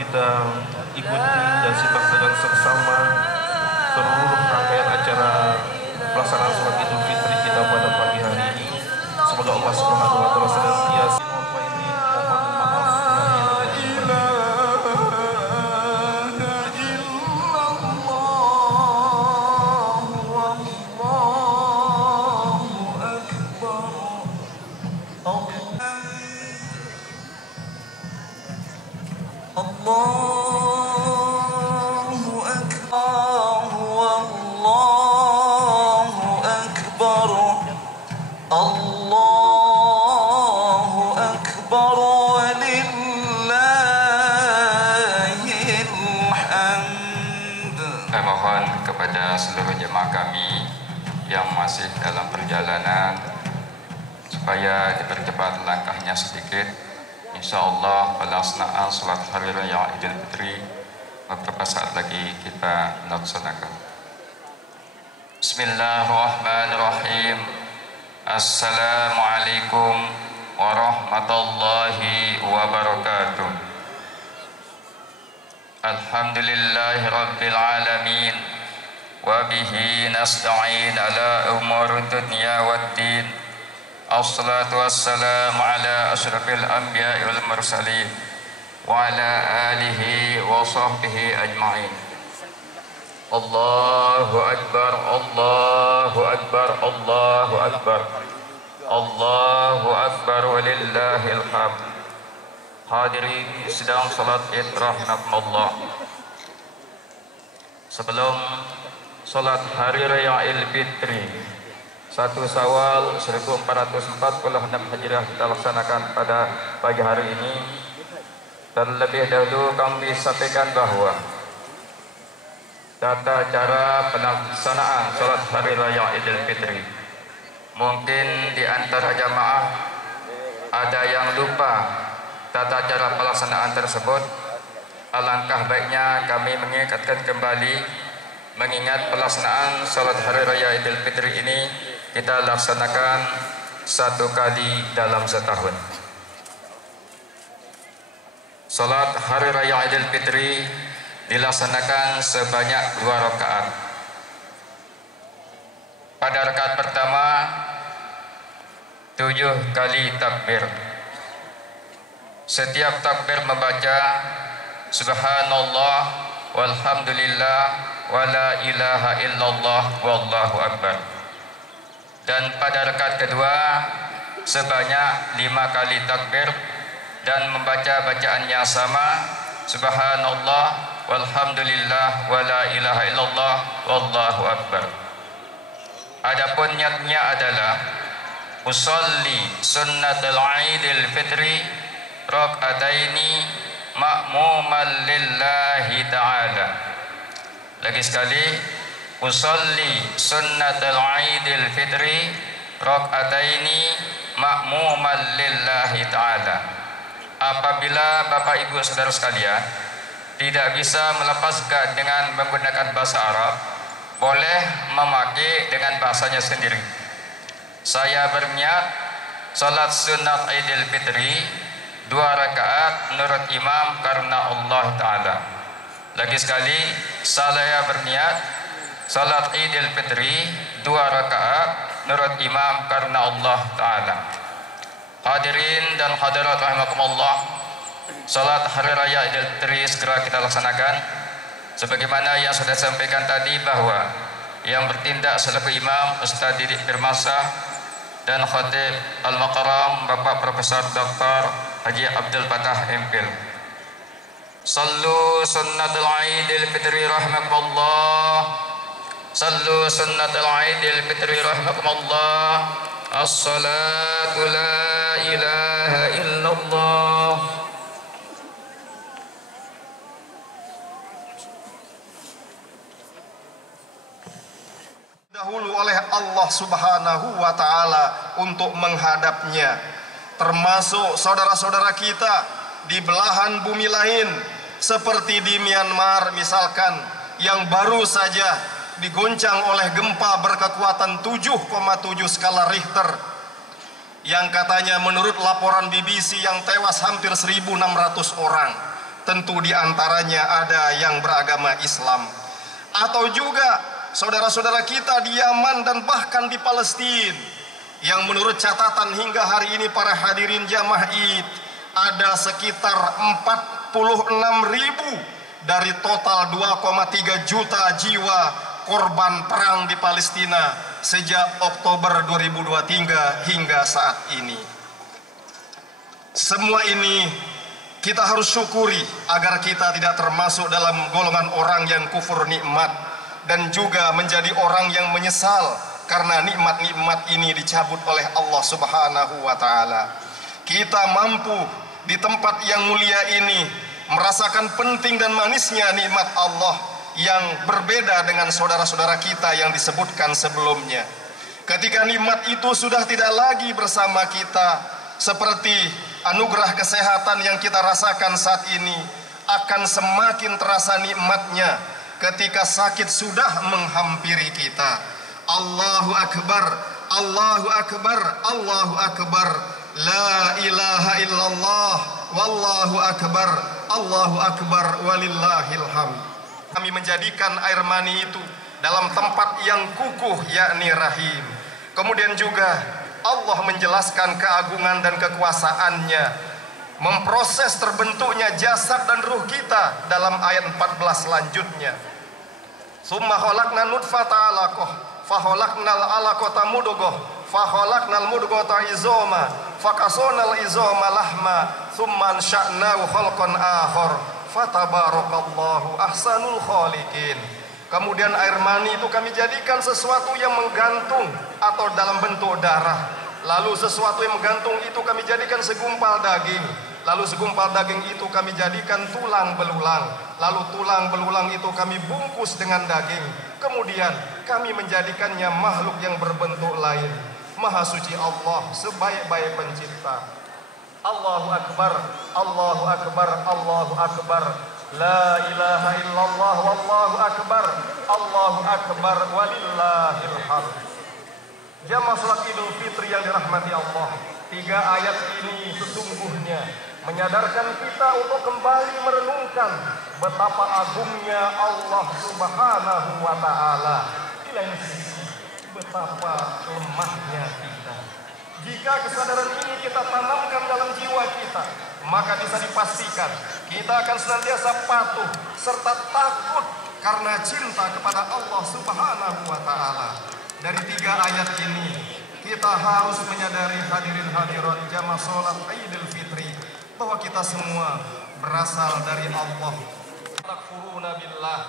Kita ikuti dan simak dengan seksama seluruh rangkaian acara pelaksanaan sholat Idul Fitri kita pada pagi hari ini. Semoga Allah Subhanahu wa taala senantiasa mohon kepada seluruh jemaah kami yang masih dalam perjalanan supaya dipercepat langkahnya sedikit. Insyaallah pelaksanaan salat hari raya Idul Fitri beberapa saat lagi kita laksanakan. Bismillahirrahmanirrahim. Assalamualaikum warahmatullahi wabarakatuh. Alhamdulillahi rabbil alamin wa bihi nasta'in ala umur dunya waddin. Assalatu wassalamu ala asyrafil anbiya'i wal mursalin wa ala alihi wa sahbihi ajma'in. Allahu akbar, Allahu akbar, Allahu akbar, Allahu akbar walillahil hamd. Hadirin sedang salat Id rahmatullah. Sebelum salat hari raya Idul Fitri 1 Syawal 1446 Hijriah kita laksanakan pada pagi hari ini, terlebih dahulu kami sampaikan bahwa tata cara pelaksanaan salat hari raya Idul Fitri, mungkin di antara jamaah ada yang lupa tata cara pelaksanaan tersebut. Alangkah baiknya kami mengingatkan kembali, mengingat pelaksanaan salat hari raya Idul Fitri ini kita laksanakan 1 kali dalam setahun. Salat hari raya Idul Fitri dilaksanakan sebanyak 2 rakaat. Pada rakaat pertama 7 kali takbir. Setiap takbir membaca subhanallah walhamdulillah wala ilaha illallah wallahu akbar. Dan pada rakaat kedua sebanyak 5 kali takbir dan membaca bacaan yang sama subhanallah walhamdulillah wala ilaha illallah wallahu akbar. Adapun niatnya adalah usolli sunnatul Idul Fitri rakaataini ma'muman lillahi ta'ala. Lagi sekali, usolli sunnatul Idul Fitri rakaataini ma'muman lillahi ta'ala. Apabila Bapak Ibu Saudara sekalian tidak bisa melepaskan dengan menggunakan bahasa Arab, boleh memakai dengan bahasanya sendiri. Saya berniat salat sunat Idul Fitri 2 rakaat menurut imam karena Allah Ta'ala. Lagi sekali, saya berniat salat Idul Fitri 2 rakaat menurut imam karena Allah Ta'ala. Hadirin dan hadirat rahimakumullah, salat hari raya Idul Fitri segera kita laksanakan. Sebagaimana yang sudah sampaikan tadi bahwa yang bertindak selaku imam Ustaz Didik Firmansyah dan Khatib Al-Maqaram Bapak Profesor Dr. Haji Abdul Fatah MPhil. Sallu sunnatul Aidil Fitri rahimakumullah. Sallu sunnatul Aidil Fitri rahimakumullah. As-salatu la ilaha illallah. Dahulu oleh Allah Subhanahu wa Ta'ala untuk menghadapnya, termasuk saudara-saudara kita di belahan bumi lain seperti di Myanmar misalkan, yang baru saja digoncang oleh gempa berkekuatan 7,7 skala Richter, yang katanya menurut laporan BBC yang tewas hampir 1.600 orang. Tentu di antaranya ada yang beragama Islam. Atau juga saudara-saudara kita di Yaman dan bahkan di Palestina, yang menurut catatan hingga hari ini para hadirin jamaah Id, ada sekitar 46.000 dari total 2,3 juta jiwa korban perang di Palestina sejak Oktober 2023 hingga saat ini. Semua ini kita harus syukuri agar kita tidak termasuk dalam golongan orang yang kufur nikmat dan juga menjadi orang yang menyesal karena nikmat-nikmat ini dicabut oleh Allah Subhanahu wa Ta'ala. Kita mampu di tempat yang mulia ini merasakan penting dan manisnya nikmat Allah yang berbeda dengan saudara-saudara kita yang disebutkan sebelumnya. Ketika nikmat itu sudah tidak lagi bersama kita, seperti anugerah kesehatan yang kita rasakan saat ini, akan semakin terasa nikmatnya ketika sakit sudah menghampiri kita. Allahu Akbar, Allahu Akbar, Allahu Akbar, la ilaha illallah, wallahu akbar, Allahu Akbar, walillahil hamd. Kami menjadikan air mani itu dalam tempat yang kukuh, yakni rahim. Kemudian juga Allah menjelaskan keagungan dan kekuasaannya, memproses terbentuknya jasad dan ruh kita dalam ayat 14 selanjutnya. Summa khalaqna nutfata 'alaqah, fa khalaqnal 'alaqata mudghah, fa khalaqnal mudghata izama, fa kasonal izama lahma, thumma ansha'nahu khalqan akhar, fatabarakallahu ahsanul khaliqin. Kemudian air mani itu kami jadikan sesuatu yang menggantung atau dalam bentuk darah. Lalu sesuatu yang menggantung itu kami jadikan segumpal daging. Lalu segumpal daging itu kami jadikan tulang belulang. Lalu tulang belulang itu kami bungkus dengan daging. Kemudian kami menjadikannya makhluk yang berbentuk lain. Maha suci Allah sebaik-baik pencipta. Allahu Akbar, Allahu Akbar, Allahu Akbar. La ilaha illallah, wallahu akbar, Allahu akbar, walillahil hamd. Jamaah salat Idul Fitri yang dirahmati Allah, 3 ayat ini sesungguhnya menyadarkan kita untuk kembali merenungkan betapa agungnya Allah Subhanahu wa Ta'ala. Di lain sisi, betapa lemahnya kita. Jika kesadaran ini kita tanamkan dalam jiwa kita, maka bisa dipastikan kita akan senantiasa patuh serta takut karena cinta kepada Allah Subhanahu wa Ta'ala. Dari 3 ayat ini kita harus menyadari hadirin hadirat jamaah salat Idul Fitri bahwa kita semua berasal dari Allah. Takfuruna billah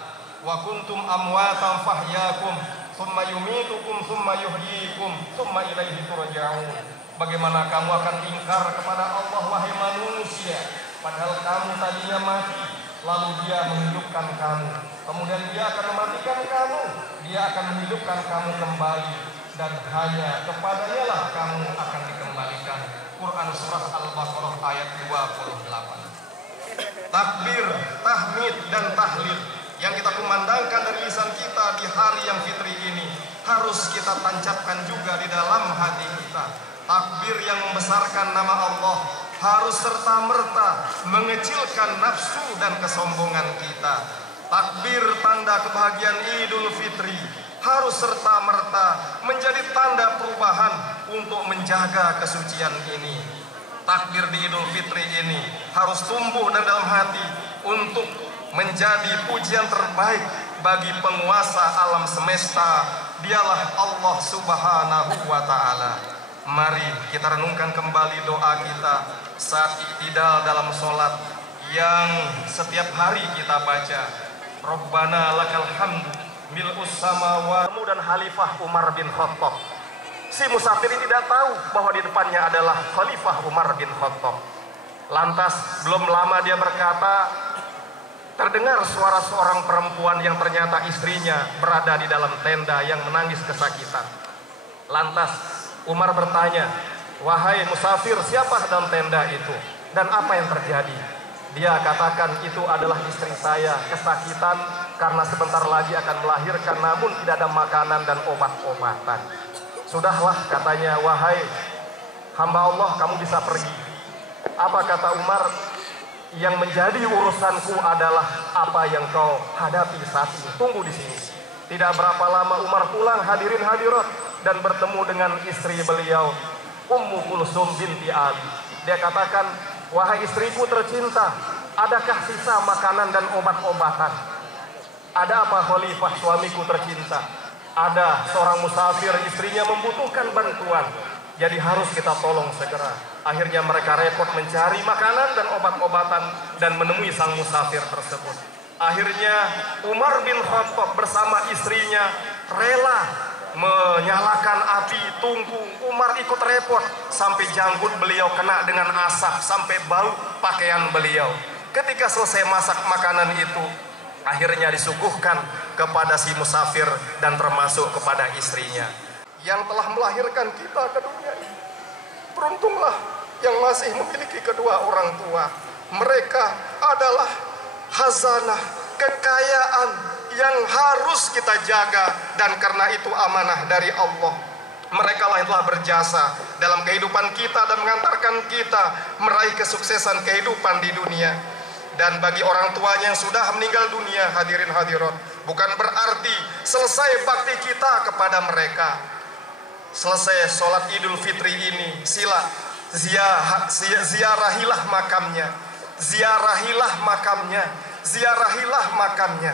wa kuntum amwatan fahyakum thumma yumitukum thumma yuhyikum thumma ilaihi turja'un. Bagaimana kamu akan ingkar kepada Allah wahai manusia, padahal kamu tadinya mati, lalu Dia menghidupkan kamu, kemudian Dia akan mematikan kamu, Dia akan menghidupkan kamu kembali, dan hanya kepadanya lah kamu akan dikembalikan. Quran surah Al-Baqarah ayat 28. takbir, tahmid, dan tahlil yang kita kumandangkan dari lisan kita di hari yang fitri ini harus kita tancapkan juga di dalam hati kita. Takbir yang membesarkan nama Allah harus serta-merta mengecilkan nafsu dan kesombongan kita. Takbir tanda kebahagiaan Idul Fitri harus serta-merta menjadi tanda perubahan untuk menjaga kesucian ini. Takbir di Idul Fitri ini harus tumbuh dan dalam hati untuk menjadi pujian terbaik bagi penguasa alam semesta. Dialah Allah Subhanahu wa Ta'ala. Mari kita renungkan kembali doa kita saat iktidal dalam sholat yang setiap hari kita baca. Rabbana lakal hamdu mil'us samawati. Dan Khalifah Umar bin Khattab. Si musafir ini tidak tahu bahwa di depannya adalah Khalifah Umar bin Khattab. Lantas belum lama dia berkata, terdengar suara seorang perempuan yang ternyata istrinya berada di dalam tenda yang menangis kesakitan. Lantas Umar bertanya, wahai musafir, siapa dalam tenda itu dan apa yang terjadi? Dia katakan, itu adalah istri saya, kesakitan karena sebentar lagi akan melahirkan, namun tidak ada makanan dan obat-obatan. Sudahlah, katanya, wahai hamba Allah, kamu bisa pergi. Apa kata Umar? Yang menjadi urusanku adalah apa yang kau hadapi saat ini. Tunggu di sini. Tidak berapa lama Umar pulang, hadirin hadirat, dan bertemu dengan istri beliau, Ummu Kulsum binti Ali. Dia katakan, wahai istriku tercinta, adakah sisa makanan dan obat-obatan? Ada apa Khalifah, suamiku tercinta? Ada seorang musafir, istrinya membutuhkan bantuan, jadi harus kita tolong segera. Akhirnya mereka repot mencari makanan dan obat-obatan dan menemui sang musafir tersebut. Akhirnya Umar bin Khattab bersama istrinya rela menyalakan api tungku. Umar ikut repot sampai janggut beliau kena dengan asap, sampai bau pakaian beliau. Ketika selesai masak makanan itu, akhirnya disuguhkan kepada si musafir dan termasuk kepada istrinya yang telah melahirkan kita ke dunia ini. Beruntunglah yang masih memiliki kedua orang tua. Mereka adalah khazanah, kekayaan yang harus kita jaga, dan karena itu amanah dari Allah. Mereka lah yang telah berjasa dalam kehidupan kita dan mengantarkan kita meraih kesuksesan kehidupan di dunia. Dan bagi orang tuanya yang sudah meninggal dunia, hadirin hadirat, bukan berarti selesai bakti kita kepada mereka. Selesai sholat Idul Fitri ini, sila ziarahilah makamnya, ziarahilah makamnya, ziarahilah makamnya.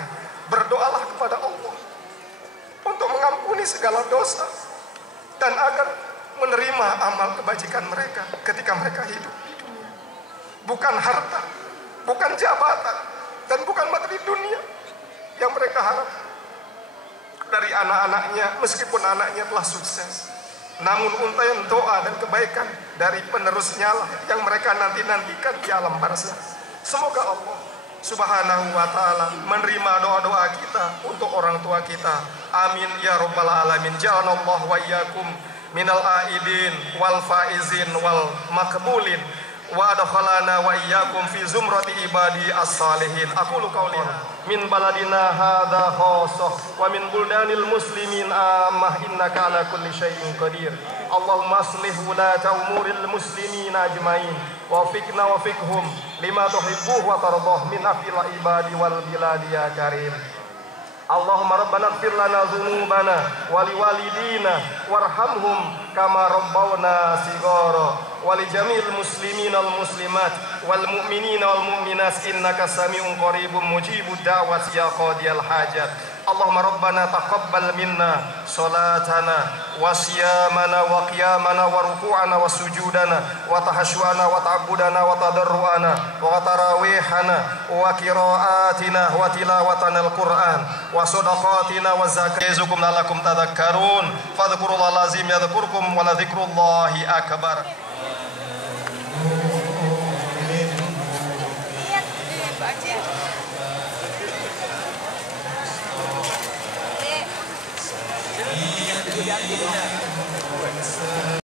Berdoalah kepada Allah untuk mengampuni segala dosa dan agar menerima amal kebajikan mereka ketika mereka hidup di dunia. Bukan harta, bukan jabatan, dan bukan materi dunia yang mereka harap dari anak-anaknya, meskipun anaknya telah sukses. Namun untaian doa dan kebaikan dari penerusnya lah yang mereka nanti-nantikan di alam barzakh. Semoga Allah Subhanahu wa Ta'ala menerima doa-doa kita untuk orang tua kita. Amin ya rabbal alamin. Ja'alallahu wa iyyakum minal aidin wal faizin wal makbulin wa adkhalana wa iyyakum fi zumrati ibadi as-salihin. Aqulu qawli min baladina hadza khassah wa min buldanil muslimin ammah innaka ala kulli syai'in qadir. Allahumma aslih wulata umuril muslimin ajmain wa fiqna wa fiqhum lima tuhibbuh wa tardah min afil ibadi wal biladi ya karim. Allahumma rabbana ighfir lana dzunubana wa liwalidina warhamhum kama rabbawna shighara wa li jami'il muslimin wal muslimat wal mu'minina wal mu'minat innaka sami'un qaribun mujibud da'wati ya qadiyal hajat. Allahumma rabbana taqabbal minna salatana wa siyamana wa qiyamana wa ruku'ana wa sujudana wa tahashuana wa ta'budana wa tadarruana wa tarawihana wa qira'atina wa tilawatana al-Qur'an wa sadaqatina wa zakat. Yazukum lalakum tadhakkarun fadhkurullaha lazim yadhkurkum wa la dzikrullahi akbar.